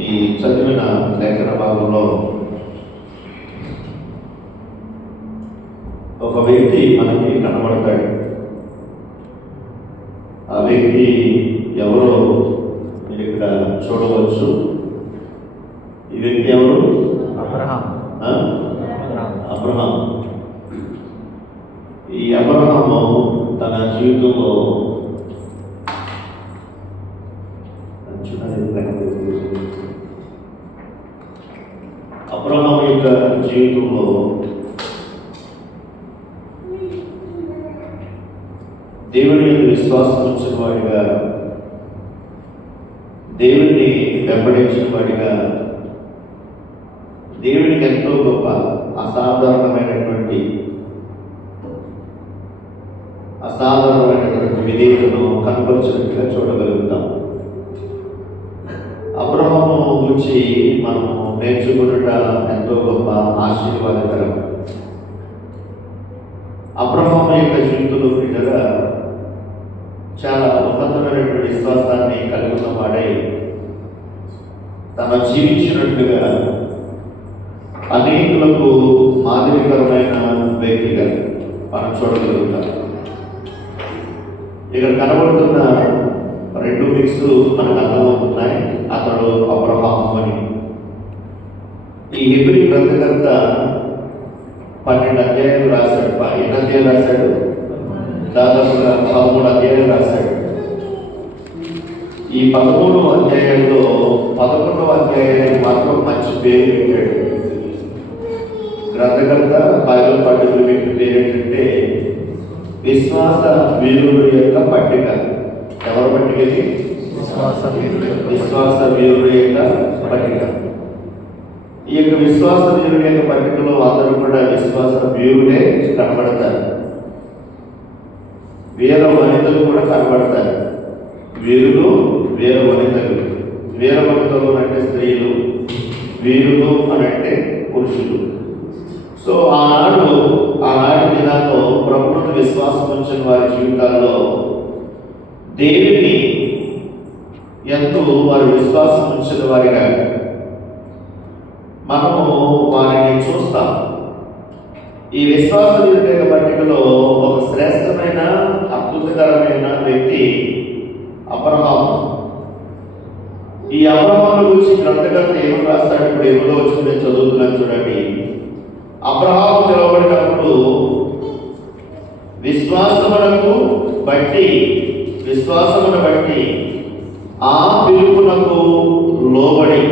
ఈ చదివిన లేఖన భాగంలో ఒక వ్యక్తి మనకి కనబడతాడు. ఆ వ్యక్తి ఎవరో మీరు ఇక్కడ చూడవచ్చు. ఈ వ్యక్తి ఎవరు? అబ్రహాం. ఈ అబ్రహాము తన జీవితంలో అబ్రహాం యొక్క జీవితంలో దేవుని యొక్క విశ్వాసం ఉంచిన వాడిగా, దేవుణ్ణి వెంబడించిన వాడిగా, దేవునికి ఎంతో గొప్ప అసాధారణమైనటువంటి విధేయతను కనపరిచినట్టుగా చూడగలుగుతాం. అబ్రహాము గురించి మనం నేర్చుకున్నట ఎంతో గొప్ప ఆశీర్వాదకరం. అబ్రహాము యొక్క జీవితంలో బిడ్డగా చాలా ఉన్నతమైనటువంటి విశ్వాసాన్ని కలిగి ఉన్నవాడై తన జీవించినట్టుగా అనేకులకు మాదిరికరమైన వ్యక్తిగా మనం చూడగలుగుతాం. ఇక్కడ కనబడుతున్న రెండు మిక్స్ మనకు అర్థమవుతున్నాయి. అతడు అబ్రహాము అని. ఈ హెబ్రీ గ్రంథకర్త 12 అధ్యాయాలు రాశాడు. ఎన్ని అధ్యాయాలు రాశాడు? దాదాపుగా 13 అధ్యాయాలు రాశాడు. ఈ 13 అధ్యాయాల్లో 11వ అధ్యాయానికి మాత్రం మంచి పేరు పెట్టాడు. గ్రంథకర్త బైబిల్ పండితులు పెట్టిన పేరు ఏంటంటే విశ్వాస వీరుడు యొక్క పట్టిక. ఎవరి పట్టిక ఇది? విశ్వాస వీరుడు యొక్క పట్టిక. ఈ యొక్క విశ్వాస వీరుడు యొక్క పట్టికలో అందరూ కూడా విశ్వాస వీరుడే కనబడతారు. వీర వనితలు కూడా కనబడతారు. వీరులు, వీర వనితలు. వీర వనితలు అంటే స్త్రీలు, వీరులు అని అంటే పురుషులు. సో ఆనాటి దినాల్లో ప్రభుత్వ విశ్వాసం ఉంచిన వారి జీవితాల్లో దేవుని ఎంతో వారి విశ్వాసం ఉంచిన వారిగా మనము వారిని చూస్తాం. ఈ విశ్వాస వీరుల పట్టికలో ఒక శ్రేష్టమైన అద్భుతకరమైన వ్యక్తి అబ్రహాము. ఈ అబ్రహాము గురించి గ్రంథకర్త ఏమని రాస్తాడు? ఇప్పుడు ఎప్పుడో వచ్చి నేను చదువుతున్నాను చూడండి. అబ్రహాము పిలువబడినప్పుడు విశ్వాసమును బట్టి ఆ పిలుపునకు లోబడి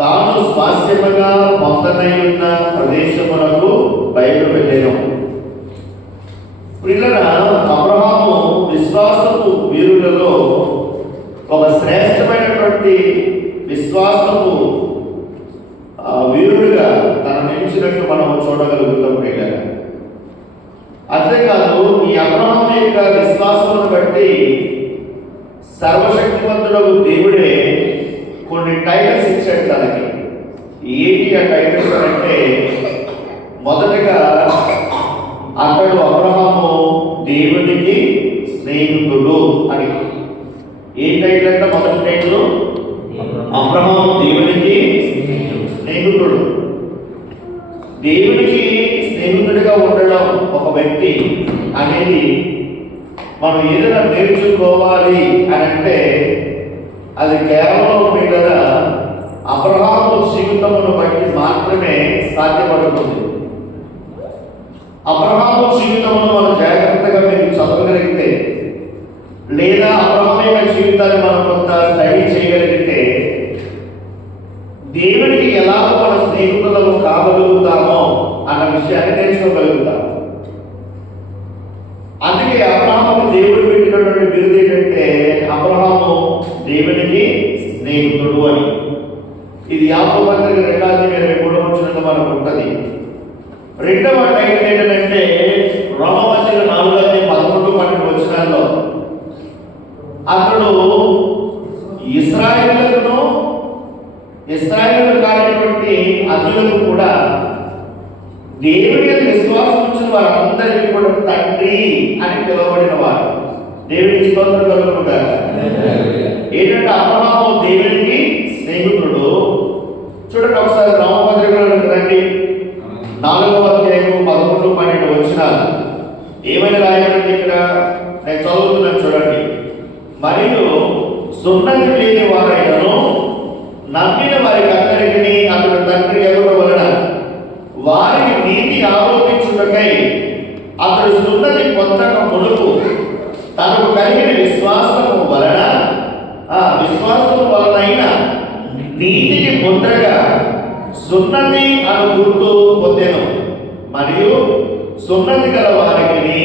తాను స్వాస్థ్యముగా పొందనయున్న ప్రదేశమునకు బయటకు వెళ్ళాను. పిల్లల అబ్రహాము విశ్వాసపు వీరులలో ఒక శ్రేష్టమైనటువంటి విశ్వాసపు వీరుడిగా తన నిలిచినట్టు మనం చూడగలుగుతాం. పిల్లల అంతేకాదు, ఈ అబ్రహాము యొక్క విశ్వాసమును బట్టి సర్వశక్తివంతుడు దేవుడే కొన్ని టైటిల్స్ ఇచ్చాడు తనకి. ఏంటి ఆ టైటిల్స్ అంటే, మొదటగా అతడు అబ్రహాము దేవునికి స్నేహితుడు అని. ఏ టైటిల్ అంటే మొదటి టైటిల్ అబ్రహాము దేవునికి స్నేహితుడు. దేవునికి స్నేహితుడిగా ఉండడం ఒక వ్యక్తి అనేది మనం ఏదైనా నేర్చుకోవాలి అని అంటే అది కేవలం మీద అబ్రహాము జీవితమును బట్టి మాత్రమే సాధ్యపడుతుంది. అబ్రహాము జీవితమును మనం జాగ్రత్తగా మీరు చదవగలిగితే, లేదా అబ్రహాము యొక్క జీవితాన్ని మనం కొంత స్టడీ చేయగలిగితే దేవునికి ఎలా మన స్నేహితులను కాగలుగుతామో అన్న విషయాన్ని నేర్చుకోగలుగుతాం. అందుకే అబ్రహాము దేవుడు పెట్టినటువంటి బిరుదు ఏంటంటే అబ్రహాము దేవునికి స్నేహితుడు అని. ఇది యాకోబు పత్రిక 2:23 మనకు ఉంటుంది. రెండవ టైటిల్ ఏంటంటే రోమపత్రిక 4:11-12 అతడు ఇశ్రాయేలు కానిటువంటి అతులకు కూడా దేవుని విశ్వాసం ఉంచిన వారందరికీ కూడా తండ్రి అని పిలువబడిన వారు. దేవునికి స్తోత్రం కలుగును గాక. ఏంటంటే అబ్రహాము దేవునికి వారైనను నమ్మిన వారికి అందరికీ అతడు తండ్రి ఎగుట వలన వారికి నీతి ఆరోపించుటకై అతడు సున్నతి పొందక మునుపు తనకు కలిగిన విశ్వాసము వలనైన నీతికి ముద్రగా సున్నతి అను గుర్తు పొందెను. మరియు సున్నతి గల వారికి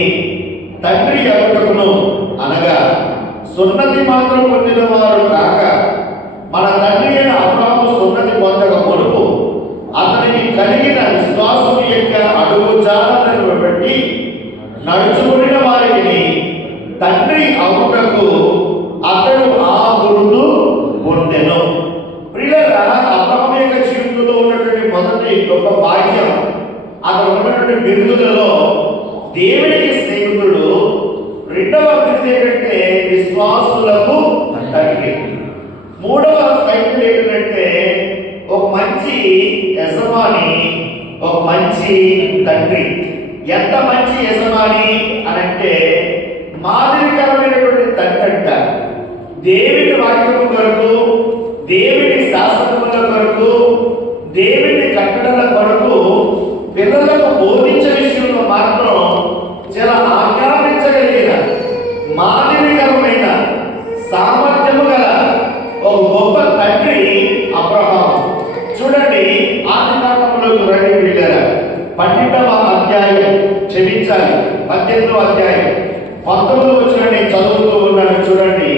తండ్రి ఎగుటకును, అనగా సున్నతి మాత్రం పొందిన వారు కాక మన తండ్రి అయిన అబ్రాహాము సున్నతి పొందక మునుపు అతనికి కలిగిన విశ్వాసం యొక్క అడుగు జాడలను బట్టి నడుచుకున్న వారికి తండ్రి అవుటకు అతడు ఆ గుర్తు పొందెను. ప్రియులారా, అబ్రాహాము యొక్క జీవితంలో ఉన్నటువంటి మొదటి గొప్ప భాగ్యం, అతను ఉన్నటువంటి బిరుదులలో దేవునికి స్నేహితుడు, రెండవ బిరుదు ఏంటంటే విశ్వాసులకు తండ్రి, మూడవ టైటిల్ ఏంటంటే ఒక మంచి యజమాని, ఒక మంచి తండ్రి. ఎంత మంచి యజమాని అనంటే మాదిరికరమైనటువంటి తండ్రి అంట. దేవుని వాక్యము కొరకు, దేవుని శాసనముల కొరకు, దేవుని కట్టడల కొరకు పిల్లలకు బోధించే విషయంలో మాత్రం చాలా ఆజ్ఞాపించగలిగిన మాదిరికరమైన సామర్థ్యము గల ఒక గొప్ప తండ్రి అబ్రహాము. చూడండి, ఆదికాండంలోకి రండి పిల్లరా. 12వ అధ్యాయం, క్షమించాలి 18వ అధ్యాయం 19వ వచనం నేను చదువుతూ ఉన్నాను. చూడండి,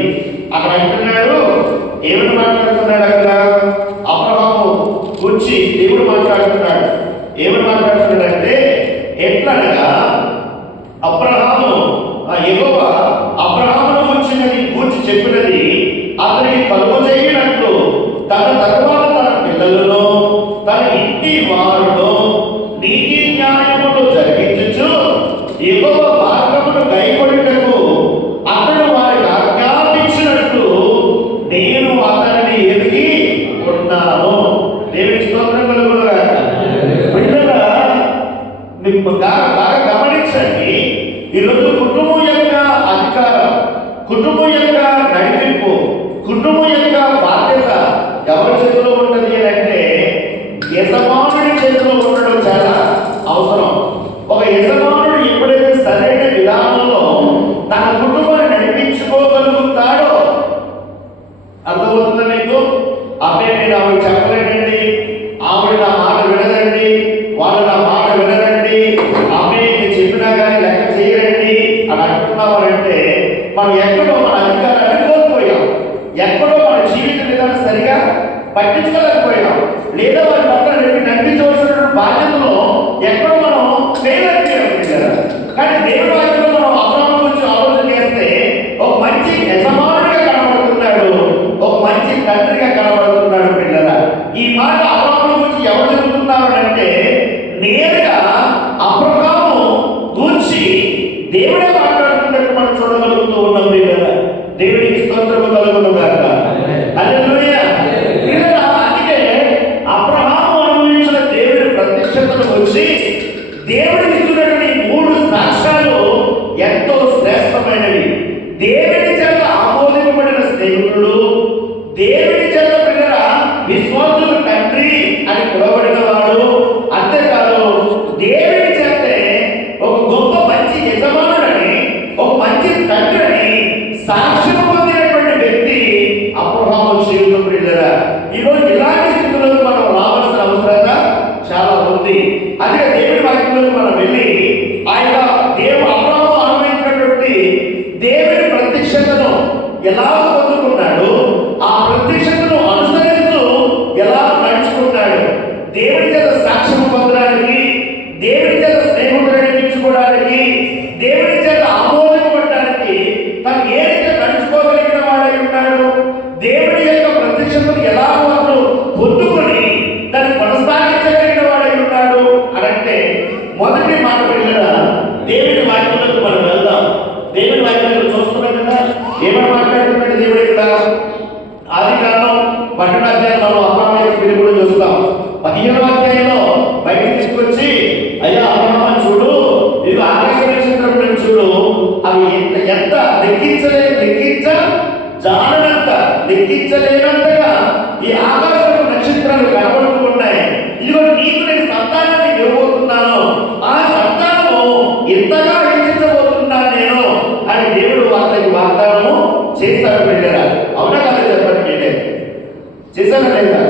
అక్కడ అంటున్నాడు, ఏమని మాట్లాడుతున్నాడు అక్కడ? అబ్రహాము గురించి దేవుడు మాట్లాడుతున్నాడు. ఏమని మాట్లాడుతున్నాడంటే, ఎట్లనగా అబ్రహాము యెహోవా అబ్రహామును గూర్చి చెప్పినది అతనికి కలుగు చేయనట్లు తన తరువాత తన పిల్లలను తన ఇంటి వారును నీతి న్యాయములు జరిగించుచు యెహోవా మార్గమును గైకొనుటకు అతడు వారికి ఆజ్ఞాపించినట్లు నేను అతనిని ఎరిగి ఉన్నాను. దేవుని స్తోత్రం కలుగును గాక. బాగా గమనించండి, ఈరోజు కుటుంబం యొక్క అధికారం, కుటుంబం యొక్క నడిపింపు, కుటుంబం యొక్క బాధ్యత ఎవరి చేతిలో ఉంటుంది అని అంటే యజమానుడి చేతిలో ఉండడం చాలా అవసరం. ఒక యజమానుడు ఎప్పుడైతే సరైన విధానంలో తన కుటుంబాన్ని నడిపించుకోగలుగుతాడో, అర్థమవుతుందా మీకు? అబ్బాయి నేను ఆవిడ చెప్పలేనండి, ఆవిడ నా మాట వినదండి, వాళ్ళు నా మాట వినరండి, అబ్బాయి నేను చెప్పినా కానీ లెక్క చేయరండి అని అంటున్నామనంటే మనం ఎక్కడో మన అధికారాన్ని కోల్పోయాం, ఎక్కడో మన జీవిత విధానం సరిగా పట్టించుకోలేకపోయాం, లేదా వారి పట్ల నడిపించవలసిన బాధ్యతలో ఎక్కడో మనం ఫెయిల్ అయిపోయాం కదా. కానీ దేవుడి వాక్యంలో మనం అబ్రహాము గురించి ఆలోచన చేస్తే ఒక మంచి యజమానుడిగా కనబడుతున్నాడు, ఒక మంచి తండ్రిగా కనబడుతున్నాడు. పిల్లరా, ఈ మాట అబ్రహాము గురించి ఎవరు చెబుతున్నారు అంటే నేరుగా అబ్రహాము గురించి దేవుడే మాట్లాడుతున్నట్టు మనం చూడగలుగుతూ ఉన్నాం. పిల్లరా, దేవునికి స్తోత్రము కలుగును గాక. హల్లెలూయా. పిల్లరా, అందుకే అబ్రహాము అనుభవించిన దేవుని ప్రత్యక్షతను వచ్చి దేవుడికి ఇస్తున్నటువంటి 3 సాక్ష్యాలు ఎంతో శ్రేష్టమైనవి. దేవుని చేత ఆమోదింపబడిన స్నేహితుడు, దేవుని చేత పిల్లరా విశ్వాసులకు తండ్రి అని పిలువబడిన వాడు, అంతేకాదు దేవుని చేతే ఒక గొప్ప మంచి యజమానుడని, ఒక మంచి తండ్రిని సాక్ష్యం పొందినటువంటి వ్యక్తి అబ్రహాము జీవితం. పిల్లరా, ఈరోజు ఇలాంటి స్థితిలోకి మనం రావాల్సిన అవసరత చాలా ఉంది. అదే దేవుడి వాక్యంలోకి మనం వెళ్ళి ఆయన అబ్రహాము అనుభవించినటువంటి దేవుని ప్రత్యక్షతను ఎలా పొందుకున్నాడు, ఆ ప్రత్యక్షతను అనుసరిస్తూ ఎలా నడుచుకున్నాడు, దేవుడి చేత సాక్ష్యం పొందడానికి, దేవుడి చేత స్నేహితులు నడిపించుకోవడానికి, దేవుడి చేత ఆమోదింపబడడానికి తను ఏ రీతిగా నడుచుకోగలిగిన వాడై ఉన్నాడు, దేవుడి యొక్క ప్రత్యక్షతను ఎలా వాళ్ళు పొందుకొని దాన్ని కొనసాగించగలిగిన వాడై ఉన్నాడు అనంటే మొదటి మాట పిల్లరా, దేవుడి వాక్యంలోకి మనం వెళ్దాం. దేవుడి వాక్యంలో చూస్తున్నాం కదా, ఏమని మాట్లాడుతున్నాడు దేవుడు ఇక్కడ? ఆదికాండం 12వ అధ్యాయం మనం అబ్రహాము యొక్క పిలుపు కూడా చూస్తాం. 15వ అధ్యాయంలో బయటికి తీసుకొచ్చి, అయ్యా అబ్రహాము చూడు, ఇది ఆకాశ నక్షత్రం చూడు, అవి ఎంత లెక్కించ ఎంచలేనంతగా ఈ ఆకాశపు నక్షత్రాలు కనబడుతూ ఉన్నాయి. ఇదిగో నీకు నేను సంతానాన్ని ఇవ్వబోతున్నాను, ఆ సంతానము ఇంతగా హెచ్చించబోతున్నాను నేను అని దేవుడు వాళ్ళకి వాగ్దానము చేశాడు. వెళ్ళారా? అవునా కదా? చెప్పండి. మీరే చేశారా లేదా?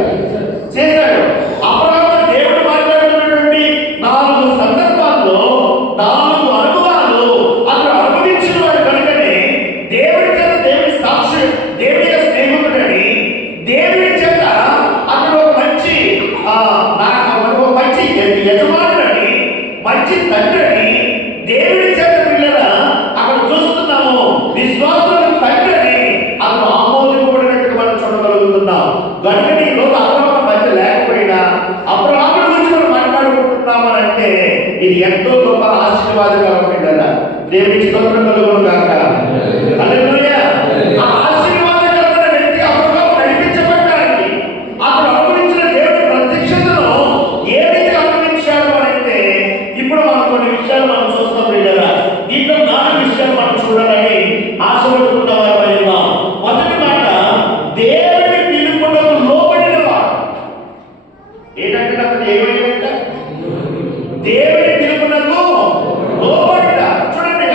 చేశాడు. అబ్రహాము దేవుడు మాట్లాడుతున్నటువంటి 4 సందర్భాల్లో 4 అనుభవాలు అతను అనుభవించిన వాడు కనుకనే దేవుడి చేత దేవుడి సాక్షి, దేవుడి స్నేహితుడని, దేవుడి చేత అతను ఒక మంచి యజమానుడని, మంచి తండ్రిని, దేవుడి చేత పిల్లల అక్కడ చూస్తున్నాము విశ్వాసులకు తండ్రిని అతను ఆమోదింపబడినట్టుగా మనం చూడగలుగుతున్నాం. కనుక ఈ రోజు అబ్రహాము మధ్య లేకపోయినా అబ్రహాము గురించి మనం మాట్లాడుకుంటున్నామనంటే ఇది ఎంతో గొప్ప ఆశీర్వాదకరమైన దేవునికి స్తోత్రం కలుగును గాక. హల్లెలూయా. ఆ ఆశీర్వాదకరమైన వ్యక్తి అబ్రహాము నడిపించబడ్డానికి అతను అనుభవించిన దేవుడి ప్రత్యక్షతను ఏ రీతిగా అనుభవించాడు అంటే ఇప్పుడు మనం కొన్ని విషయాలు మనం చూస్తాం. వీళ్ళరా దీంట్లో 4 విషయాలు మనం చూడాలని ఆశపడుతున్న వారు ఉన్నాం. మొదటి మాట, దేవుడి పిలుపునకు లోబడిన వాడు. ఏంటంటే అతను ఏమైందంట? దేవుడి పిలుపునకు లోబడిన. చూడండి,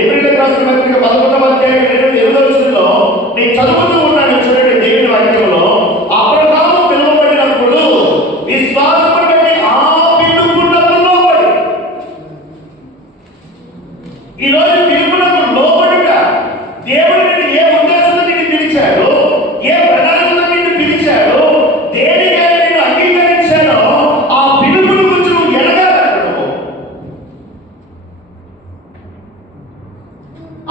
ఏప్రిల్ రాసిన పత్రిక 11వ అధ్యాయం 8వ వచనంలో నేను చదువుతూ ఉన్నాను. చూడండి, దేవుని వాక్యంలో అబ్రహాము పిలువబడినప్పుడు విశ్వాసము బట్టి ఆ పిలుపునకు లోబడి. ఈరోజు పిలుపునకు లోబడిన దేవుడు నిన్ను ఏ ఉద్దేశంతో నిన్ను పిలిచాడు, ఏ ప్రణాళికతో నిన్ను పిలిచాడు, దేనికై నిన్ను అంగీకరించాడో ఆ పిలుపును గురించి నువ్వు ఎనగాలనుకో.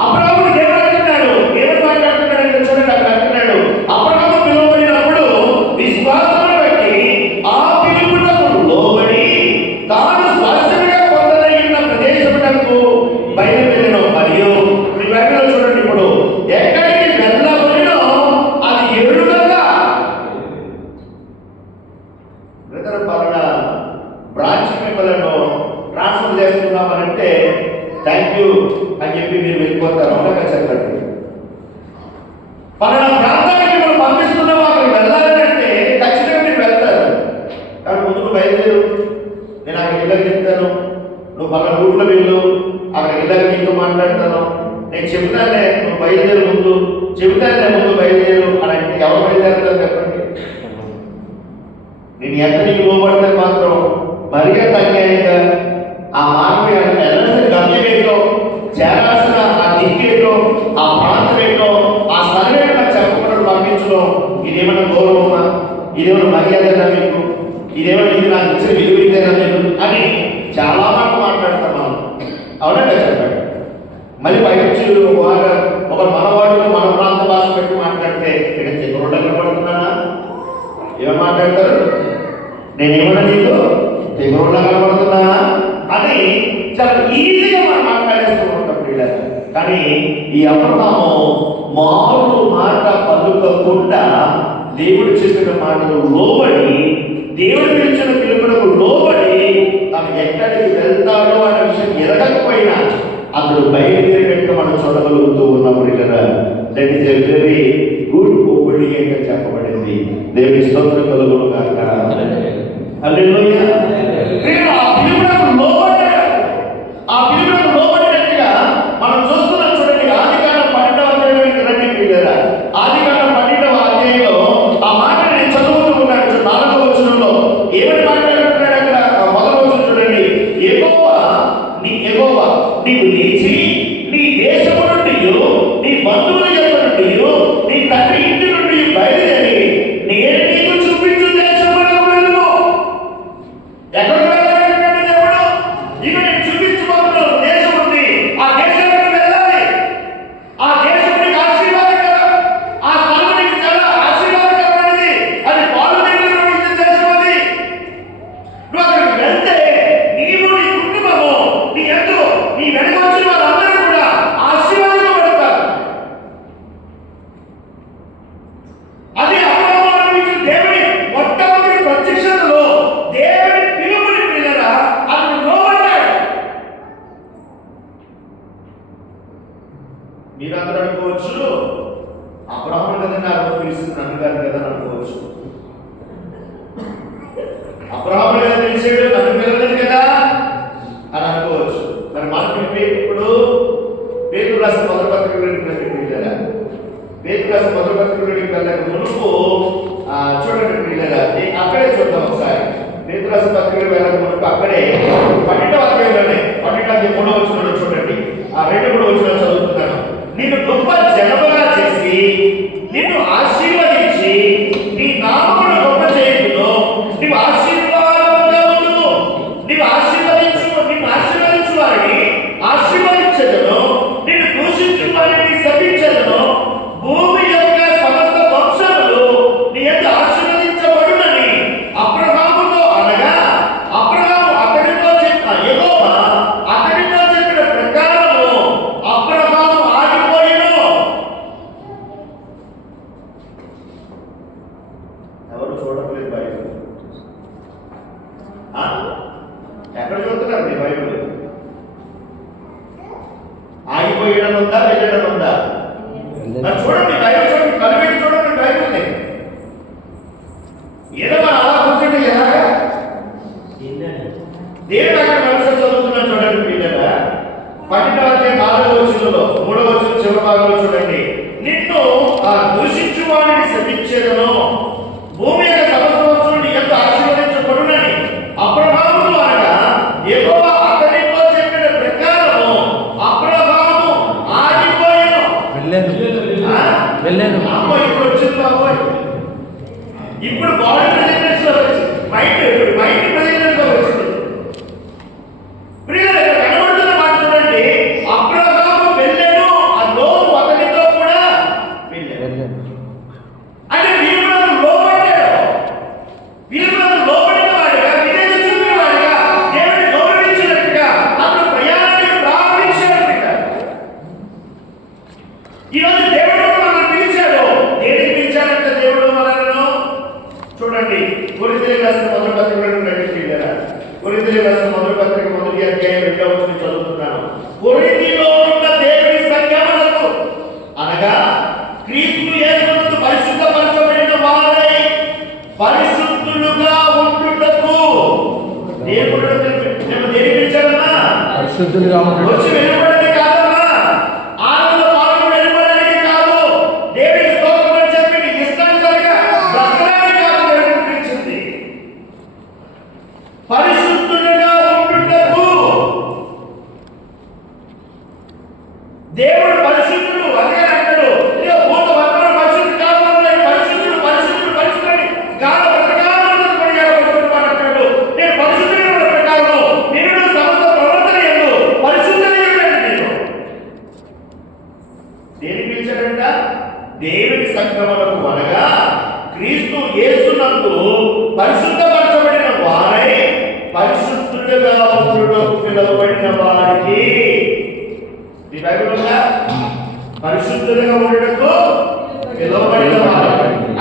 అబ్రహాము దేవుడు అంటున్నాడు, ఏమని మాట్లాడుతున్నాడు చూడండి. అక్కడ అంటున్నాడు, అబ్రహాము పిలువబడినప్పుడు విశ్వాసమును బట్టి ఆ పిలుపునకు లోబడి తాను స్వాస్థ్యముగా పొందదగిన ప్రదేశమునకు బయలుదేరిన. మరియు మీ బైబిల్లో చూడండి, ఇప్పుడు ఎక్కడికి వెళ్ళవలెనో అది ఎరుగగా బ్రదర్ పలానా బ్రాంచ్ మిమ్మల్ని ట్రాన్స్ఫర్ చేస్తున్నామనంటే థ్యాంక్ యూ అని చెప్పి మీరు వెళ్ళిపోతారు. అవునగా చెప్పండి. పలానా ప్రాంతానికి మనం పంపిస్తున్నాము, అక్కడికి వెళ్ళాలంటే ఖచ్చితంగా మీరు వెళ్తారు. కానీ ముందుకు బయలుదేరు, నేను అక్కడికి వెళ్ళక చెప్తాను, నువ్వు పలానా రూట్లో వెళ్ళు, అక్కడికి వెళ్ళక నీతో మాట్లాడతాను, నేను చెబుతానే నువ్వు బయలుదేరు, ముందు చెబుతానే ముందు బయలుదేరు అని అంటే ఎవరు బయలుదేరుతారు చెప్పండి? నేను ఎక్కడ నీకు లోపడితే మాత్రం మరిగా తగ్గాయిగా ఆ మార్పు వెళ్ళాల్సిన గమ్యమేటో, చేరాల్సిన ఆ దిక్కేటో, ఆ ప్రాంతమేటో, ఆ స్థలమేటో నాకు చెప్పకుండా పంపించడం ఇదేమైనా గౌరవమా, ఇదేమైనా మర్యాదనా మీకు, ఇదేమైనా ఇది నాకు ఇచ్చిన విలువైతేనా మీరు అని చాలా మాట మాట్లాడతాం మనం. అవునా చెప్పండి. మళ్ళీ పైకి ఒక మనవాడిలో మన ప్రాంత భాష పెట్టి మాట్లాడితే ఇక్కడ తెగురుడు కనబడుతున్నానా? ఏమో మాట్లాడతారు, నేనేమన్నా నీకు తెగురుడు కనబడుతున్నానా అని చాలా ఈజీగా మనం మాట్లాడేస్తూ ఉంటాం పిల్లలు. కానీ ఈ అబ్రహాము మారు మాట పలుకకుండా దేవుడు చెప్పిన మాటలు లోబడి, దేవుడు పిలిచిన పిలుపులకు లోబడి తను ఎక్కడికి వెళ్తాడో అనే విషయం ఎరగకపోయినా అతడు బయలుదేరినట్టు మనం చూడగలుగుతూ ఉన్నప్పుడు కదా. That is a very good obedient గా చెప్పబడింది. దేవుని స్తోత్రం కలుగును గాక. హల్లెలూయా. ఆ పిలుపునకు లోబడ్డాడు. ఆ పిలుపునకు లోబడినట్టుగా మనం చూస్తున్నాం. చూడండి, ఆదికాండం 12వ అధ్యాయం రండి పిల్లరా. ఆదికాండం 12వ అధ్యాయంలో ఆ మాట నేను చదువుతూ ఉన్నాను. 4వ వచనంలో ఏమని మాట్లాడుతున్నాడు అక్కడ? మొదటి వచనం చూడండి, యెహోవా నీవు లేచి నీ దేశము నుండి, నీ బంధువుల యొక్క నుండి, నీ తండ్రి ఇంటి నుండి బయలుదేరి నేను నీకు చూపించు దేశమునకు వెళ్ళుము. ఎక్కడికి వెళ్ళాలంటున్నాడు దేవుడు? ఇక నేను చూపించబోతున్నాను దేశం ఉంది, ఆ దేశానికి వెళ్ళాలి. ఆ దేశం నీకు ఆశీర్వాదకరం, ఆ స్థలం నీకు చాలా ఆశీర్వాదకరమైనది. అది పాలు నీళ్లు ఇచ్చే దేశం అది. నువ్వు అక్కడికి వెళ్తే నీవు, నీ కుటుంబము, నీ ఎందు నీ వెనక వచ్చిన వాళ్ళందరూ కూడా ఆశీర్వాదపడతారు. అది అబ్రహాము అనుభవించిన దేవుని మొట్టమొదటి ప్రత్యక్షతలో దేవుని పిలుపుని పిల్లరా అతను లోబడ్డాడు. మీరందరూ అనుకోవచ్చు అబ్రహాము కదా నాకు పిలిచింది, నన్ను కాదు కదా అని అనుకోవచ్చు. అబ్రహాము కదా పిలిచాడు, నన్ను పిలవలేదు కదా అని అనుకోవచ్చు. మరి మనకి ఇప్పుడు పేతురు రాసిన మొదటి పత్రికలోకి వెళ్ళారా? పేతురు రాసిన మొదటి పత్రికలోకి వెళ్ళక మునుపు చూడండి పిల్లరా, అక్కడే చూద్దాం ఒకసారి. పేతురు రాసిన పత్రికలు వెళ్ళక మునుపు అక్కడే 12వ అధ్యాయంలోనే 12వ అధ్యాయం 3వ వచనంలో చూడండి. ఆ 2-3 వచనాలు చదువుతున్నాను. నిన్ను గొప్ప జనముగా చేసి నిన్ను ఆశీర్వదించి నీ నామమును గొప్ప చేయుదును. నీవు ఆశీర్వాదముగా ఉండును. నిన్ను ఆశీర్వదించు వారిని ఆశీర్వదించదును. నిన్ను దూషించు వారిని శపించదును. భూమి యొక్క సమస్త వంశములు నీ యందు ఆశీర్వదించబడునని అబ్రహాముతో అనగా, అబ్రహాము అతనితో చెప్పిన యెహోవా అతనితో చెప్పిన ప్రకారము అబ్రహాము ఆగిపోయెను. ఎవరు చూడలేదు బైబిల్? ఎక్కడ చూస్తున్నారు మీ బైబిల్? ఆగిపోయడం ఉందా, వెళ్ళడం ఉందా? చూడండి బైబిల్, చూడండి, కలిపి చూడండి బైబిల్ని. ఏదో మనం అలా కూర్చోండి ఎలాగా? దేవుడు అక్కడ మనసు చదువుతున్నా చూడండి పిల్లరా. 12వ అధ్యాయం 4వ వచనంలో 3వ వచనం చివరి భాగంలో చూడండి. నిన్ను దూషించు వాడిని శపించెదను. భూమి యొక్క సమస్త వంశములు నీ యందు ఆశీర్వదించబడునని అబ్రహాముతో అనగా, యెహోవా అతనితో చెప్పిన ప్రకారము అబ్రహాము ఆగిపోయెను. వెళ్ళాను. ఇప్పుడు వచ్చింది బాబోయ్. ఇప్పుడు బాడీ ప్రెజెంటేషన్ లో వచ్చింది, మైండ్ ప్రెజెంటేషన్ లో వచ్చింది. కనబడుతున్న మాట చూడండి. అబ్రహాము వెళ్ళాను, ఆ లోపు అతనితో కూడా వెళ్ళాను. అంటే వీరులను లోపడ్డాడు. వీరులను లోపడిన వాడిగా, విధేయత చూపిన వాడిగా, దేవుడిని గౌరవించినట్టుగా అతను ప్రయాణాన్ని ప్రారంభించాడు. ఈరోజు దేవుడు మనల్ని పిలిచాడు. దేనికి పిలిచాడంట దేవుడు మనల్ని? చూడండి, కొరింథీయులకు రాసిన మొదటి పత్రికలో నడిపిల్లారా. కొరింథీయులకు రాసిన మొదటి పత్రిక 1వ అధ్యాయం 2వ వచనం చదువుతున్నాను. కొరింథీలో ఉన్న దేవుని సంఘములకు అనగా క్రీస్తు యేసునందు పరిశుద్ధపరచబడిన వారై పరిశుద్ధులుగా ఉండుటకు దేవుడు దేనికి పిలిచాడన్నా? పరిశుద్ధులుగా ఉండుటకు. వచ్చి వెళ్ళబడని కాదమ్మా, ఆనంద పాలు వెళ్ళబడని కాదు, దేవుని స్తోత్రం అని చెప్పి నీ ఇష్టానుసారంగా బ్రతకడానికి కాదు దేవుడు పిలిచింది. పరిశుద్ధులుగా ఉండుటకు. దేవుడు పరిశుద్ధుడు అదే అంటాడు. భూత వర్తమాన పరిశుద్ధుడు కాదు అన్నాడు. పరిశుద్ధుడు పరిశుద్ధుడు పరిశుద్ధుడు గాఢ ప్రకారం అంటాడు. నేను పరిశుద్ధుడు ప్రకారం నేను సమస్త ప్రవర్తన యందు పరిశుద్ధుడైనాను. నేను దేనికి పిలిచాడంట? దేవుని సంక్రమణకు అనగా క్రీస్తు యేసునందు పరిశుద్ధపరచబడిన వారై పరిశుద్ధులుగా ఉండుటకు పిలువబడిన వారికి. ఈ బైబిల్ ఉందా? పరిశుద్ధులుగా ఉండుటకు పిలువబడిన వారు.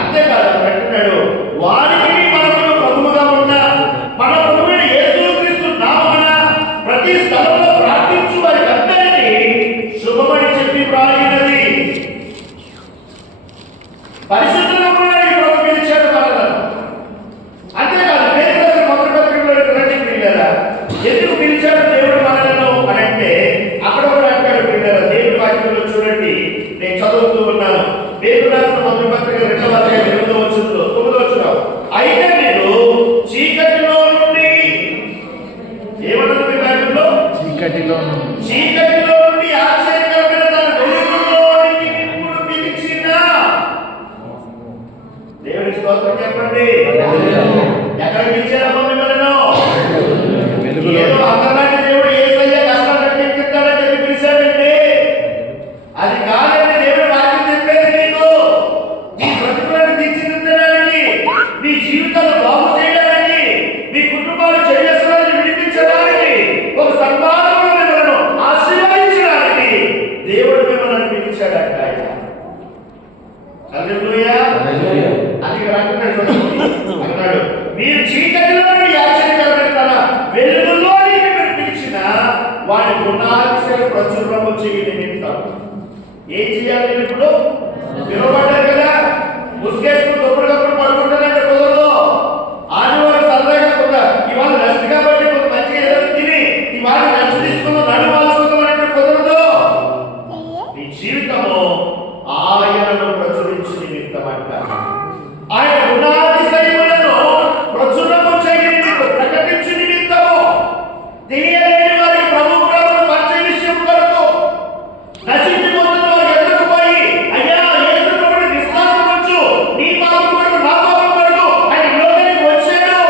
అంతేకాదు అంటున్నాడు, వారికి మనకు ప్రభువుగా ఉన్న మన ప్రభువైన యేసుక్రీస్తు నామమున ప్రతి స్థలంలో ప్రార్థించు వారికి అందరికీ శుభమని చెప్పి వ్రాయినది. పరిశుద్ధులుగా ఉండడానికి ప్రభు పిలిచాడు మనల్ని. అంతేకాదు పేతురు రాసిన మొదటి పత్రికలో రండి పిల్లరా, ఎందుకు పిలిచాడు దేవుడు మనలను అని అంటే అక్కడ కూడా అంటాడు పిల్లరా. దేవుడి వాక్యంలో చూడండి, నేను చదువుతూ ఉన్నాను. పేతురు రాసిన మొదటి పత్రిక 2వ అధ్యాయం 8వ వచనంలో 9వ వచనం. అయితే మీరు చీకటిలో నుండి ఏమన్నది మీ బైబిల్లో? చీకటిలో నుండి ఆశ్చర్యకరమైన తన వెలుగులోనికి నిన్ను పిలిచిన దేవుని స్తోత్రం చెప్పండి. ఎక్కడ పిలిచారమ్మా మిమ్మల్ని? ఏదో అందరిలాంటి దేవుడు యేసయ్య కష్టాలు తగ్గిస్తాడని చెప్పి పిలిచాడండి. అది కాదండి. దేవుడు వాక్యం చెప్పేది మీకు మీ బ్రతుకులను తీర్చిదిద్దడానికి, మీ జీవితాలు బాగు చేయడానికి, మీ కుటుంబాలు చెయ్యసరాన్ని విడిపించడానికి, ఒక సంపాదనలో మిమ్మల్ని ఆశీర్వదించడానికి దేవుడు మిమ్మల్ని పిలిచాడంట. ఆయన హల్లెలూయా. అది అన్నాడు, మీరు చీకటిలో నుండి ఆశ్చర్యకరమైన తన వెలుగులోనికి మిమ్మల్ని పిలిచిన వాడి గుణాతిశయ ప్రచురము చేయ నిమిత్తం. ఏం చేయాలి? ఇప్పుడు పిలువబడ్డారు కదా, ముసుగేసుకుని దుప్పటికప్పుడు పడుకుంటానంటే కుదరదు. ఆదివారం సరదాగా కూడా ఇవాళ రెస్ట్ కాబట్టి కొంత మంచిగా ఏదో తిని ఇవాళ రెస్ట్ తీసుకున్నాం నడుము మార్చుకుందాం అంటే కుదరదు. నీ జీవితము ఆయనను ప్రచురించు నిమిత్తం అంట. ఆయన గుణాతిశయములను ప్రచురము చేయు ప్రకటించు నిమిత్తము, తెలియలేని వారి ప్రభు ప్రేమను పరిచయ విషయం కొరకు నశించిపోతున్న వారు ఎదురు పోయి, అయ్యా యేసు ప్రభువుని విశ్వాసముంచు, నీ పాపం కొరకు నా పాపం కొరకు ఆయన లోకానికి వచ్చాడు.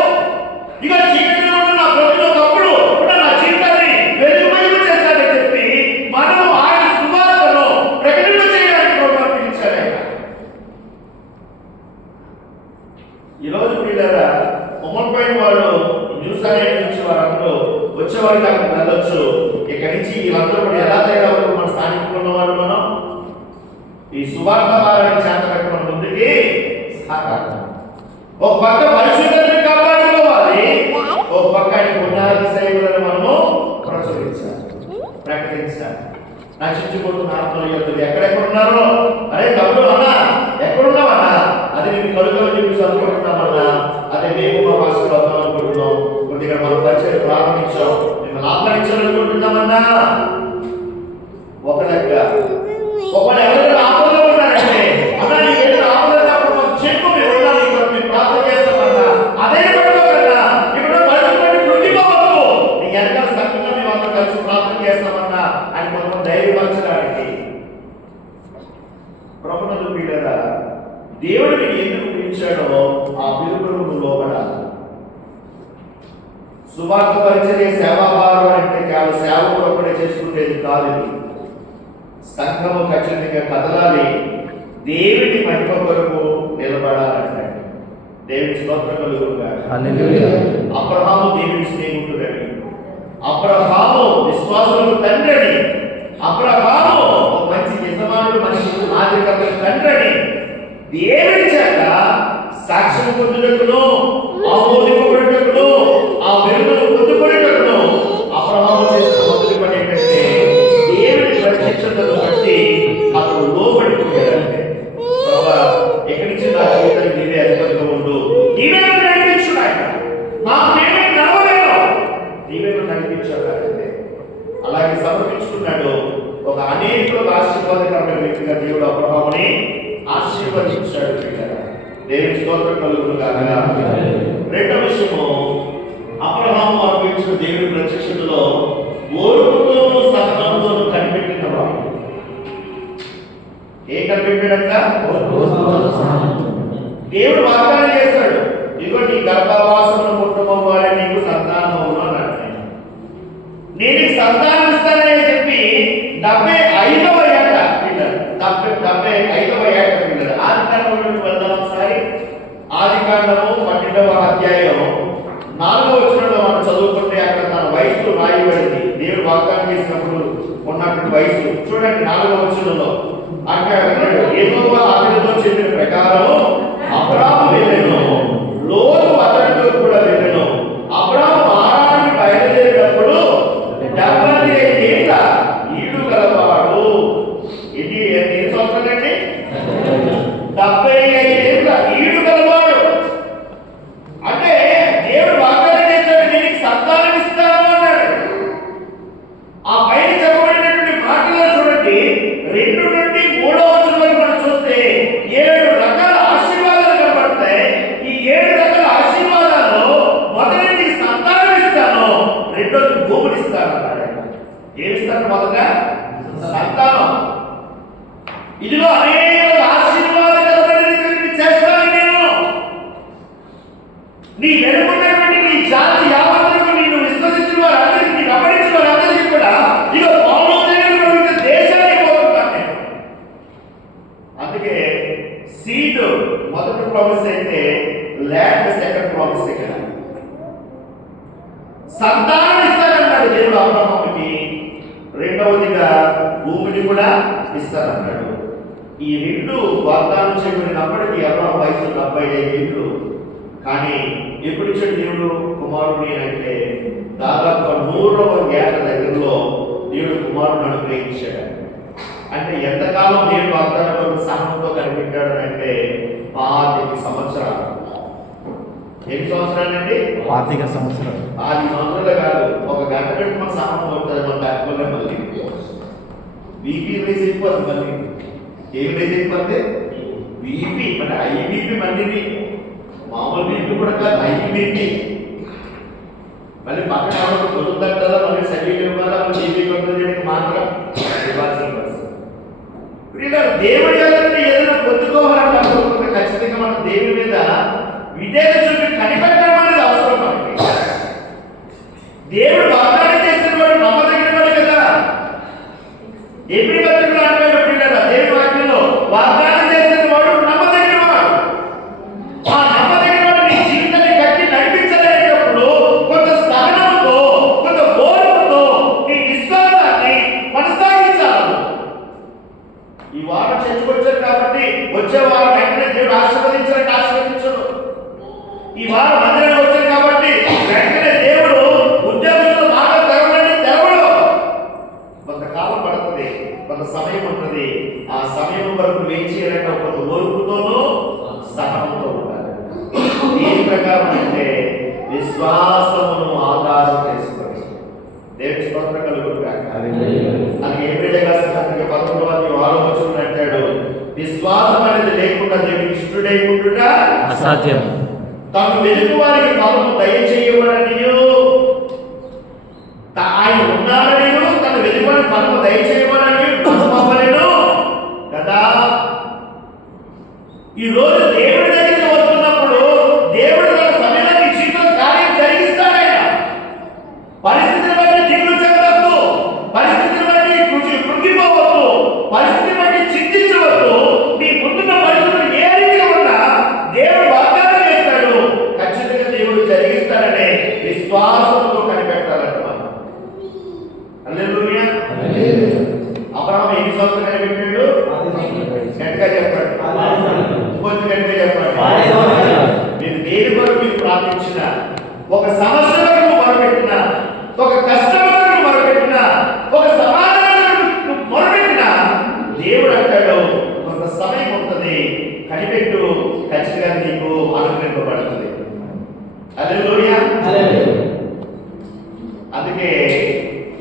ఇక చీకటిలో ఉన్న నా బ్రతుకులో ఒకప్పుడు ఉన్న నా జీవితాన్ని వెలుగుమయం చేశాడని చెప్పి మనము ఆయన సువార్తను ప్రకటింప చేయడానికి ప్రభువు పిలిచాడు. ఈరోజు పిల్లరా ఉమ్మడిపోయిన వాళ్ళు న్యూస్ అనేది నుంచి వారందరూ వచ్చేవారు కాక వెళ్ళొచ్చు. ఇక్కడి నుంచి వీళ్ళందరూ కూడా ఎలా తయారవ్వాలి? మన స్థానికంలో ఉన్నవాళ్ళు మనం ఈ సువార్త వారాన్ని చేత పెట్టడం ముందుకి ఒక పక్క పరిశుద్ధతను కాపాడుకోవాలి, ఒక పక్క గుణాతిశయములను మనము ప్రచురించాలి, ప్రకటించాలి. నశించిపోతున్న ఆత్మల యొక్క ఎక్కడెక్కడ ఉన్నారో, అరే తమ్ముడు అన్నా ఎక్కడున్నావన్నా, అది నేను కలుగులో చెప్పి చదువుకుంటున్నామన్నా, అదే మేము మా భాషలో వద్దాం అనుకుంటున్నాం, కొద్దిగా మనం పరిచయం ప్రారంభించాం, మిమ్మల్ని ఆహ్వానించాలనుకుంటున్నామన్నా. ఒక లెక్క ఒకళ్ళు ఎవరైనా ఆపదలో ఉన్నారంటే, అన్నా నీకు ఏదైనా ఆపద ఉన్నప్పుడు మాకు చెప్పు, మేము ఉన్నాం, మేము ప్రార్థన చేస్తామన్నా. అదే పడుకోకన్నా ఇప్పుడు పరిస్థితి కృతిపోవద్దు, నీ వెనకాల సత్యంగా మేము అందరం కలిసి ప్రార్థన చేస్తామన్నా అని కొంతమంది ధైర్యపరచడానికి. ప్రభునందు పిల్లరా, దేవుడు నీకు ఎందుకు పిలిచాడో ఆ పిలుపులకు లోబడాలి. సువార్త పరిచర్య సేవాభారం అంటే కేవలం సేవకుడు ఒక్కడే చేసుకునేది కాదు. సంఘము ఖచ్చితంగా కదలాలి, దేవుని మహిమ కొరకు నిలబడాలంటే. దేవుని స్తోత్రం కలుగుగాక. అబ్రహాము దేవుని స్నేహితుడని, అబ్రహాము విశ్వాసులకు తండ్రిని, అబ్రహాము ఒక మంచి యజమానుడు, మంచి నాగరికత తండ్రిని దేవుని చేత సాక్ష్యం పొందుటకును, ఆమోదింపబడుటకును, ఆ వెలుగును పొందుకొనుటకును అబ్రహాము చేసిన మొదటి పని ఏంటంటే దేవుని ప్రత్యక్షతను బట్టి అతడు లోబడిపోయాడంటే, ప్రభువా ఎక్కడి నుంచి నా జీవితాన్ని నీవే అధిపతిగా ఉండు, నీవే నడిపించు నాయన, నాకు నేనే నడవలేను, నీవే నడిపించాడంటే అలాగే సమర్పించుకున్నాడు. ఒక అనేకులకు ఆశీర్వాదకరమైన వ్యక్తిగా దేవుడు అబ్రహాముని ఆశీర్వదించాడు. దేవుని స్తోత్రం కలుగునుగాక. రెండవ విషయము, అబ్రహాము అనుభవించిన దేవుని ప్రత్యక్షతలో ఓర్పుతోనూ సహనంతోనూ కనిపెట్టిన వాడు. ఏం కనిపెట్టాడంట? దేవుడు వాగ్దానం చేస్తాడు, ఇదిగో నీ గర్భవాసమును పుట్టబోవు వారే నీకు సంతానమును అన్నాడు. నేను సంతానం ఇస్తానని చెప్పి 75వ ఏట పిల్లలు, 75వ ఏట పిల్లలు ఆదికాండంలోకి వెళ్దాం ఒకసారి. ఆదికాండము 12వ అధ్యాయం 4వ వచనంలో మనం చదువుకుంటే అక్కడ తన వయసు రాయబడింది. దేవుడు వాగ్దానం చేసినప్పుడు ఉన్నటువంటి వయసు చూడండి. 4వ వచనంలో అక్కడ యెహోవా అతనితో చెప్పిన ప్రకారం అబ్రాము వెళ్ళెను, లోతు అతనితో కూడా వెళ్ళెను. అబ్రాము ఆరానికి బయలుదేరినప్పుడు 75 ఏళ్ల ఈడు గలవాడు. ఎన్ని సంవత్సరాలండి? 75 ఏళ్ల ఈడు గలవాడు. అంటే దేవుడు వాగ్దానం చేశాడు, నేను సంతానం ఇస్తాను అన్నాడు. ఆ పైన చెప్పబడినటువంటి మాటల్లో చూడండి, 2 నుండి 3వ వచనం వరకు మనం చూస్తే 7 రకాల ఆశీర్వాదాలు కనబడతాయి. ఈ 7 రకాల ఆశీర్వాదాల్లో మొదటి నీకు సంతానం ఇస్తాను, రెండోది భూమిని ఇస్తాను అన్నాడు. ఏమిస్తాను? మొదట సంతానం. ఇదిగో అనేక ఆశీర్వాదకరమైనటువంటి చేస్తాను నేను, నీ వెనుకున్నటువంటి నీ జాతి యావత్తుకు నిన్ను విశ్వసించిన వారందరికీ, నీ వెంబడించిన వారందరికీ కూడా ఇదిగో పౌరోదయ దేశాన్ని పోతున్నాను నేను. అందుకే సీడ్ మొదటి ప్రామిస్ అయితే ల్యాండ్ సెకండ్ ప్రామిస్ ఇక్కడ. సంతానం ఇస్తానన్నాడు దేవుడు అబ్రహాముకి, రెండవదిగా భూమిని కూడా ఇస్తానన్నాడు. ఈ 2 వాగ్దానం చేయబడినప్పటికీ అబ్రహాము వయసు 75 ఏళ్ళు. కానీ ఎప్పుడు ఇచ్చాడు దేవుడు కుమారుని అంటే దాదాపు 100వ ఏట దగ్గరలో దేవుడు కుమారుని అనుగ్రహించాడు. అంటే ఎంతకాలం దేవుడు వాగ్దానం కొరకు సహనంతో కనిపెట్టాడు అంటే 25 సంవత్సరాలు. ఎన్ని సంవత్సరాలండి? 25 సంవత్సరాలు. 5 సంవత్సరాలు కాదు, ఒక గంట పెట్టి మన సహనం పడుతుంది. మన తక్కువలే మళ్ళీ బీపీ రేజ్ అయిపోతుంది. మళ్ళీ ఏం రేజ్ అయిపోతే బీపీ, అంటే ఐబీపీ, మళ్ళీ మామూలు బీపీ కూడా కాదు, ఐబీపీ. మళ్ళీ పక్కన కుదురుతుందా, మళ్ళీ సర్టిఫికేట్ ఇవ్వాలా, మళ్ళీ బీపీ కంట్రోల్ చేయడానికి మాత్రం ఇవ్వాల్సిన దేవుడి ఏదైనా పొందుకోవాలంటే ఖచ్చితంగా మన దేవుడి మీద విధేయత చూపి కనిపెట్టడం అనేది అవసరం. మనకి దేవుడు వాగ్దానం చేసిన వాడు నమ్మదగిన వాడు కదా. ఎప్పుడు బతుకులు అంటాడు పిల్లల దేవుడి వాక్యంలో వాగ్దానం చేసిన వాడు నమ్మదగిన వాడు. ఆ నమ్మదగిన వాడు నీ జీవితాన్ని కట్టి నడిపించలేనప్పుడు కొంత స్థానంతో, కొంత ఓర్పుతో నీ విశ్వాసాన్ని కొనసాగించాలి. ఈ వారం చర్చకొచ్చారు కాబట్టి వచ్చే వారం వెంటనే దేవుడు ఆశీర్వదించాలంటే ఆశీర్వదించడు. ఈ వారం మందిరానికి వచ్చారు కాబట్టి వెంటనే దేవుడు ఉద్యోగస్తులు బాగా తెరవడు. కొంతకాలం పడుతుంది, కొంత సమయం ఉంటుంది. ఆ సమయం వరకు వేచి చేయాలంటే కొంత ఓర్పుతోనూ సహనంతో ఉండాలి. దీని ప్రకారం అంటే విశ్వాసమును ఆధారం చేసుకొని దేవుడి స్తోత్రం కలుగుతారు. అది ఏప్రిల్ 11 అంటాడు, విశ్వాసం అనేది లేకుండా దేవుడికి ఇష్టడైకుండా అసాధ్యం. తాను వెలుగు వారికి ఫలము దయచేయబడనియు, ఆయన ఉన్నాడనియు, తను వెలుగు వారికి ఫలము దయచేయబడనియు నమ్మవలెను కదా. ఈ రోజు దేవుడి దగ్గరికి వస్తున్నప్పుడు దేవుడు తన సమయంలో నీ జీవితంలో కార్యం జరిగిస్తాడైనా. పరిస్థితిని బట్టి దిగులు చెందవద్దు, పరిస్థితిని బట్టి కృంగిపోవద్దు, పరిస్థితిని బట్టి చింతించవద్దు. నీ ముందున్న పరిస్థితులు ఏ రీతిగా ఉన్నా దేవుడు వాగ్దానం చేస్తాడు, ఖచ్చితంగా దేవుడు జరిగిస్తాడనే విశ్వాసంతో కనిపెట్టాలంట మనం. హల్లెలూయా. అబ్రహాము ఎన్ని సంవత్సరాలు కనిపెట్టాడు? గట్టిగా చెప్పండి, కొంచెం గట్టిగా చెప్పండి. మీరు దేని కొరకు మీరు ప్రార్థించిన, ఒక సమస్య వరకు మొరపెట్టిన, ఒక కష్టం వరకు మొరపెట్టిన, ఒక సమాధానం మొరపెట్టిన, దేవుడు అంటాడు కొంత సమయం ఉంటుంది, కనిపెట్టు, ఖచ్చితంగా నీకు అనుగ్రహింపబడుతుంది. హల్లెలూయా. అందుకే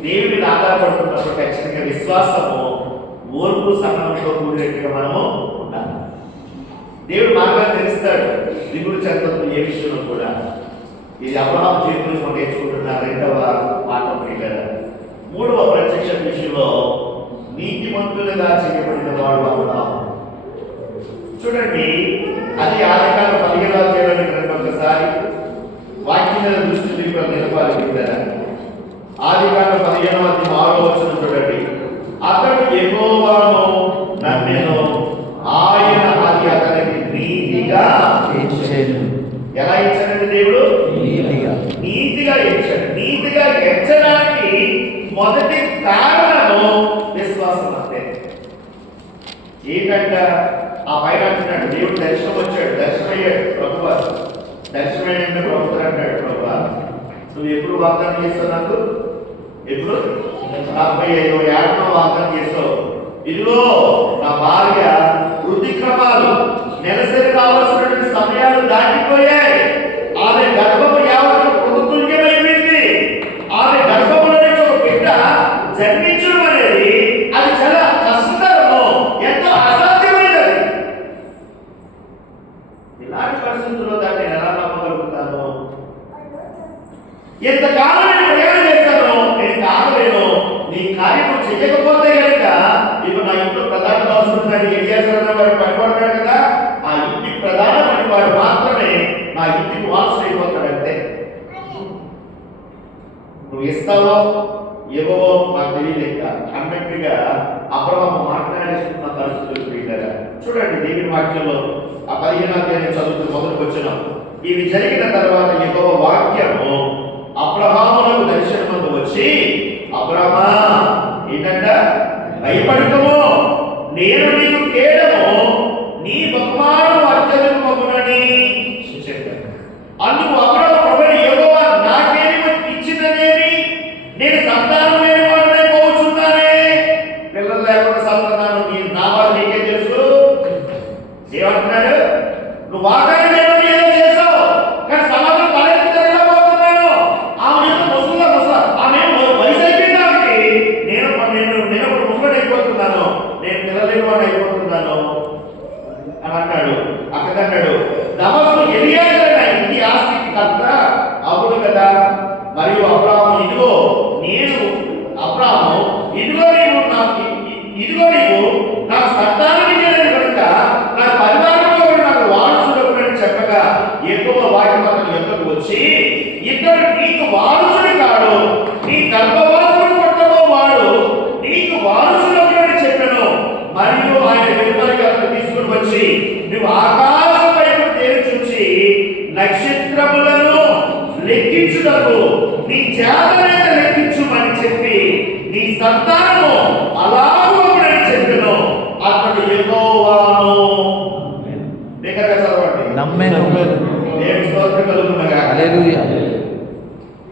దేవుడి మీద ఆధారపడుతున్నప్పుడు ఖచ్చితంగా విశ్వాసము, ఓర్పు, సహనంతో కూడినట్టుగా మనము ఉండాలి. దేవుడు మార్గాన్ని తెలుస్తాడు, దిగులు చెందదు ఏ విషయంలో కూడా. ఇది అబ్రహాము జీవితం నుంచి మనం నేర్చుకుంటున్న 2వ పాఠం. మూడవ ప్రత్యక్ష విషయంలో నీతిమంతులుగా చేయబడిన వాడు అబ్రహాము. చూడండి, అది ఆదికాండం 15వ అధ్యాయంలో ఒకసారి వాక్యం మీద దృష్టి నిలపాలి కదా. ఆదికాండం 15వ అధ్యాయం 6వ వచనం చూడండి. అతడు యెహోవాను నమ్మెను, ఆయన అది అతనికి నీతిగా ఇచ్చాడు. ఎలా ఇచ్చాడంటే దేవుడు నీతిగా ఇచ్చాడు. నీతిగా ఎంచడానికి మొదటి కారణము విశ్వాసం. అంటే ఏంటంట, ఆ పైన అంటున్నాడు, దేవుడు దర్శనం వచ్చాడు, దర్శనమయ్యాడు. ప్రభువా దర్శనమైందంటే ప్రభుత్వం అంటాడు, ప్రభువా నువ్వు ఎప్పుడు వాగ్దానం చేస్తావు నాకు? ఎప్పుడు? 45వ ఏటలో వాగ్దానం చేస్తావు. ఇదిగో నా భార్య ఋతుక్రమాలు నెలసరి కావాల్సినటువంటి సమయాలు దాటిపోయాయి. ఆమె గర్భము యావత్తు మృతుల్యమైపోయింది. ఆమె గర్భములో నుంచి ఒక బిడ్డ జన్మించడం అనేది అది చాలా కష్టతరము, ఎంతో అసాధ్యమైనది. ఇలాంటి పరిస్థితుల్లో దాన్ని ఎలా నమ్మగలుగుతాను? ఎంతకాలం నేను ప్రయాణం చేస్తాను, నేను కాగలేను. నీ కార్యం చేయకపోతే కనుక ఇప్పుడు నా ఇంట్లో ప్రధాన దోషుడు ఎలియాజరు వాడు పనిపడతాడు కదా, ఆ ఇంటి ప్రధాన పనివాడు మాత్రమే నా ఇంటికి వారసుడు అయిపోతాడంటే. నువ్వు ఇస్తావో ఇవ్వవో నాకు తెలియలేక అన్నట్టుగా అబ్రహాము మాట్లాడేస్తున్న పరిస్థితులు పెట్టారా. చూడండి దేవుని వాక్యంలో ఆ 15వ అధ్యాయం చదువుతూ మొదలుకు వచ్చినాం. ఇవి జరిగిన తర్వాత యెహోవా వాక్యము అబ్రహామునకు దర్శనమందు వచ్చి, అబ్రహమా ఏంటంట, భయపడకము, నేను నీకు కేడము, నీ బహుమానము అత్యధికమగునని చెప్పాడు. అందుకు అబ్రహాము, ప్రభువైన యెహోవా నాకేమి ఇచ్చినదేమి? నేను సంతానం లేని వాడినై పోవచ్చున్నానే. పిల్లలు లేకుండా సంతానం ఏమంటున్నాడు? నువ్వు వాగ్దానం చేయమని ఏదో చేసావు, కానీ సమాజం తలెత్తి తిరగలేకపోతున్నాను. ఆమె ఎంత ఆమె వయసు అయిపోయింది ఆమెకి. నేను ఇప్పుడు ముసలి అయిపోతున్నాను, నేను పిల్లలేని వాడు అయిపోతున్నాను అని అన్నాడు. అక్కడన్నాడు, దమస్కు ఎలియాజరు ఇంటి ఆస్తికి కర్త అవును కదా. మరియు అబ్రాహాము, ఇదిగో నీవు నాకు సంతానం ఇవ్వలేదు కనుక నా పరివారంలో నాకు వారసుడు అని చెప్పగా ఎక్కువ వాక్యం అతని యొక్కకు వచ్చి, ఇతడు నీకు వారసుడు కాడు, నీ గర్భవాసుడు పుట్టబో వాడు నీకు వారసుడు అని చెప్పాను. మరియు ఆయన వెలుపలికి అతను తీసుకుని వచ్చి, నువ్వు ఆకాశం వైపు తేరి చూచి నక్షత్రములను లెక్కించుటకు నీ చేతనైన లెక్కించుమని చెప్పి నీ సంతానము అలాగూ అని చెప్పాను. అతడు యెహోవాను దగ్గరగా చదవండి, నమ్మెను. దేవుని స్తోత్రం కలుగునుగాక. హల్లెలూయా.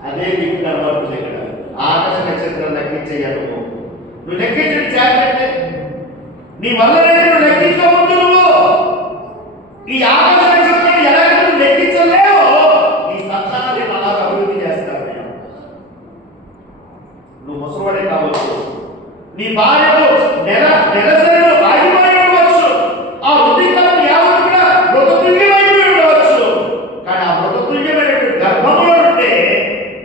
అదే మీకు కనబడుతుంది ఇక్కడ. ఆకాశ నక్షత్రం లెక్కించేయను. నువ్వు లెక్కించడం చేయాలంటే నీ వల్ల నువ్వు లెక్కించకముందు నువ్వు ఈ ఆకాశ నక్షత్రం ఎలాగైతే నువ్వు లెక్కించలేవో నీ సంతానాన్ని అలా అభివృద్ధి చేస్తాను నేను. నువ్వు ముసలివాడే కావచ్చు, నీ భార్యకు నెలసరిలో ఆగిపోయి ఉండవచ్చు, ఆ వృద్ధికాలం యావత్తు కూడా మృతతుల్యమైపోయి ఉండవచ్చు. కానీ ఆ మృతతుల్యమైనటువంటి గర్భంలో ఉంటే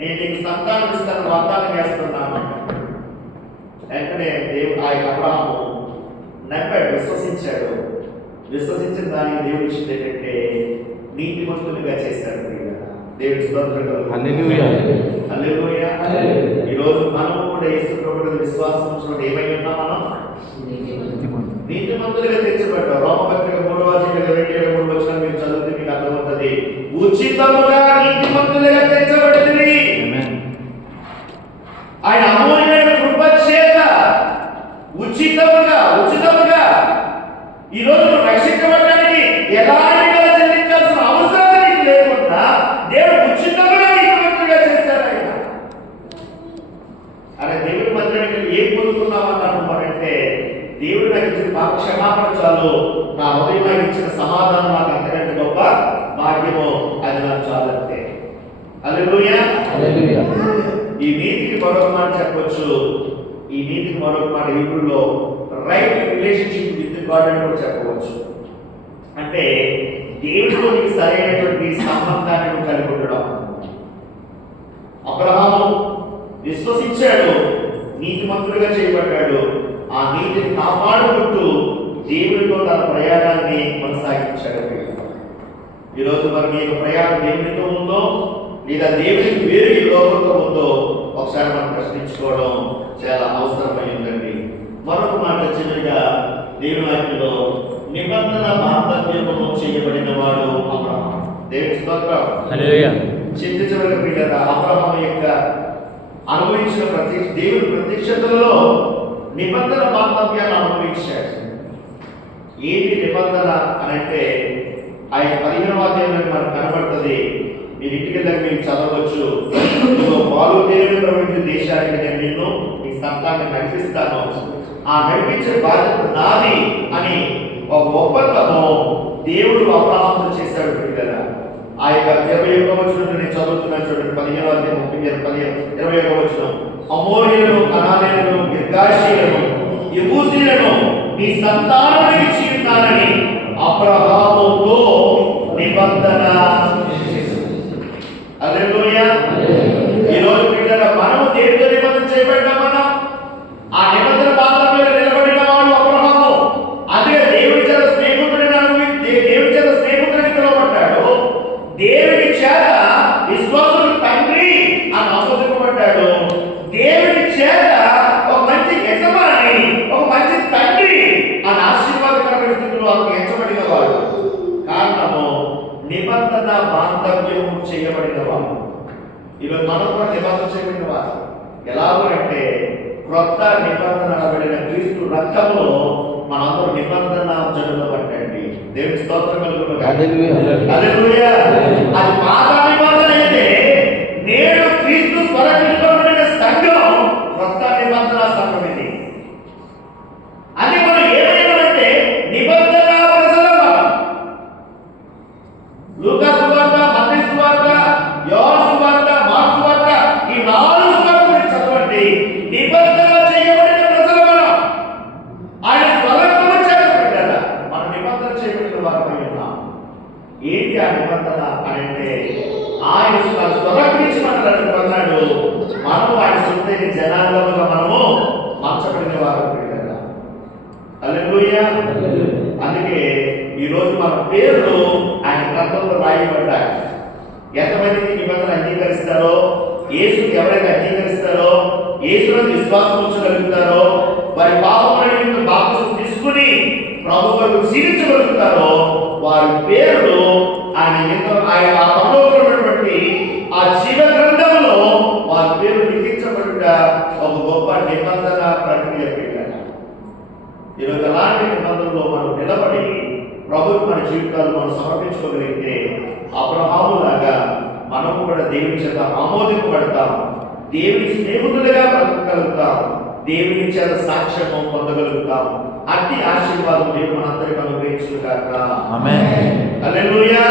నేను నీకు సంతానం ఇస్తాను వాగ్దానం చేస్తున్నాను. వెంటనే దేవుడు ఆయన అబ్రహాము నమ్మాడు, విశ్వసించాడు. విశ్వసించిన దానికి దేవుడి విషయం ఏంటంటే నీతిమంతులుగా చేశాడు. దేవుడి స్తోత్రం హల్లెలూయా. హల్లెలూయా. ఈరోజు మనము కూడా యేసు ప్రభువులో విశ్వాసం ఉంచినప్పుడు ఏమై ఉన్నాం? మనం నీతిమంతులుగా తెచ్చబడ్డాం. రోమపత్రిక 3:23 మీరు చదివితే మీకు అర్థమవుతుంది. ఉచితముగా నీతిమంతులుగా తెచ్చబడింది. ఆయన అమూల్యమైన కృప చేత ఉచితముగా ఈరోజు రక్షించబడడానికి ఎలాంటి చెల్లించాల్సిన అవసరం నీకు లేకుండా దేవుడు ఉచితంగా నీతిమంతులుగా చేశాడు. ఆయన అరే దేవుడి మందిరానికి ఏం పొందుతున్నామన్నాను అంటే, దేవుడు నాకు ఇచ్చిన పాప క్షమాపణ చాలు, నా హృదయం నాకు ఇచ్చిన సమాధానం నాకు అంతకంటే గొప్ప భాగ్యము, అది నాకు చాలంతే. హల్లెలూయా. హల్లెలూయా. ఈ నీతికి మరొక మాట చెప్పొచ్చు. ఈ నీతికి మరొక మాట హీబ్రూలో రైట్ రిలేషన్షిప్ విత్ గాడ్ అని కూడా చెప్పవచ్చు. అంటే దేవుడితో నీకు సరైనటువంటి సంబంధాన్ని నువ్వు కలిగి ఉండడం. అబ్రహాము విశ్వసించాడు, నీతిమంతుడిగా చేయబడ్డాడు. ఆ నీతిని కాపాడుకుంటూ దేవుడితో తన ప్రయాణాన్ని కొనసాగించాడు. ఈరోజు మరి నీ యొక్క ప్రయాణం దేవునితో ఉందో లేదా దేవునికి వేరు ఈ లోకంతో ఉందో ఒకసారి మనం ప్రశ్నించుకోవడం చాలా అవసరమైందండి. మరొక మాట చిన్నగా దేవుని వాక్యంలో నిబంధన బాంధవ్యము చేయబడిన వాడు అబ్రహాము. దేవుని స్తోత్రం. హల్లెలూయా. చింతించబడిన బిడ్డ అబ్రహాము యొక్క అనుభవించిన దేవుని ప్రత్యక్షతలో నిబంధన బాంధవ్యాన్ని అనుభవించాడు. ఏంటి నిబంధన అని అంటే ఆయన 15వ అధ్యాయంలో మనకు కనబడుతుంది. మీరు ఇంటికి వెళ్ళక మీరు చదవచ్చు. పాలు తేనెలు ప్రవహించే దేశానికి నేను నిన్ను నీ సంతాన్ని నడిపిస్తాను, ఆ నడిపించే బాధ్యత నాది అని ఒక ఒప్పందము దేవుడు అబ్రహాముతో చేశాడు. బిడ్డలారా, ఆ యొక్క 21వ వచనం నేను చదువుతున్నాను చూడండి. 15వ అధ్యాయం 21వ వచనం. అమోరీయులను, కనానీయులను, గిర్గాషీయులను, యెబూసీయులను నీ సంతానానికి ఇచ్చి ఉన్నానని అబ్రహాముతో నిబంధన. హల్లెలూయా. ఈరోజు బిడ్డలారా, మనము దేవుడితో నిబంధన చేయబడ్డాం. మనం ఆ నిబంధన బాంధవ్యంలో నిలబడిన వాడు అబ్రహాము. అదే దేవుడి చేత స్నేహితుడిని పిలువబడ్డాడు. దేవుడి చేత విశ్వాసుడు తండ్రి అని ఆశింపబడ్డాడు. దేవుడి చేత ఒక మంచి యజమాని, ఒక మంచి తండ్రి అని ఆశీర్వాదకరమైన స్థితిలో అతను ఎంచబడిన వాడు. కారణము నిబంధన బాంధవ్యం చేయబడిన వాడు. ఈరోజు మనం కూడా నిబంధన చేయబడిన వాడు. ఎలాగో అంటే క్రొత్త నిబంధన అనబడిన క్రీస్తు రక్తంలో మనందరూ నిబంధన జరుగబట్టండి. దేవుని స్తోత్రం కలుగునుగాక. హల్లెలూయా. అది పాత నిబంధన అయితే నేడు క్రీస్తు స్వరక్షించబడిన సంఘం క్రొత్త నిబంధన సంఘం ఇది. అది మనం ఏమైనామంటే నిబంధన ప్రజలం. లూకా సువార్త, మత్తయి సువార్త, యోహాను సువార్త, మార్కు సువార్త, ఈ 4 సువార్తలు చదవండి. నిబంధన చేయబడిన ప్రజలు మనం. ఆయన స్వరంలో చేతబడ్డారా? మనం నిబంధన చేయబడిన వారమై ఉన్నాం. ఏంటి ఆ నిబంధన అని అంటే, ఆయన స్వరంపించమన్నాడు. మనము ఆయన సొంతైన జనాంగముగా మనము మార్చబడిన వారు. హల్లెలూయా. అందుకే ఈరోజు మన పేర్లు ఆయన గ్రంథంలో రాయబడ్డాయి. ఎంతమందికి నిబంధన అంగీకరిస్తారో, యేసుకి ఎవరైతే అంగీకరిస్తారో, యేసులో విశ్వాసం ఉంచగలుగుతారో, వారి పాపముల నిమిత్తం బాప్తిసం తీసుకుని ప్రభువుకు జీవించగలుగుతారో, వారి పేర్లు ఆయన పరలోకమైనటువంటి ఆ జీవ గ్రంథంలో వారి పేరు లిఖించబడుట ఒక గొప్ప నిబంధన ప్రక్రియ. ఈరోజు అలాంటి నిబంధనలో మనం నిలబడి ప్రభువుకు మన జీవితాలు మనం సమర్పించుకోగలిగితే అబ్రహాము లాగా మనం కూడా దేవుని చేత ఆమోదింపబడతాం, దేవుని స్నేహితులుగా బ్రతకగలుగుతాం, దేవుని చేత సాక్ష్యము పొందగలుగుతాం. అట్టి ఆశీర్వాదం దేవుడు మనందరికీ అనుగ్రహించుగాక. ఆమేన్. హల్లెలూయా.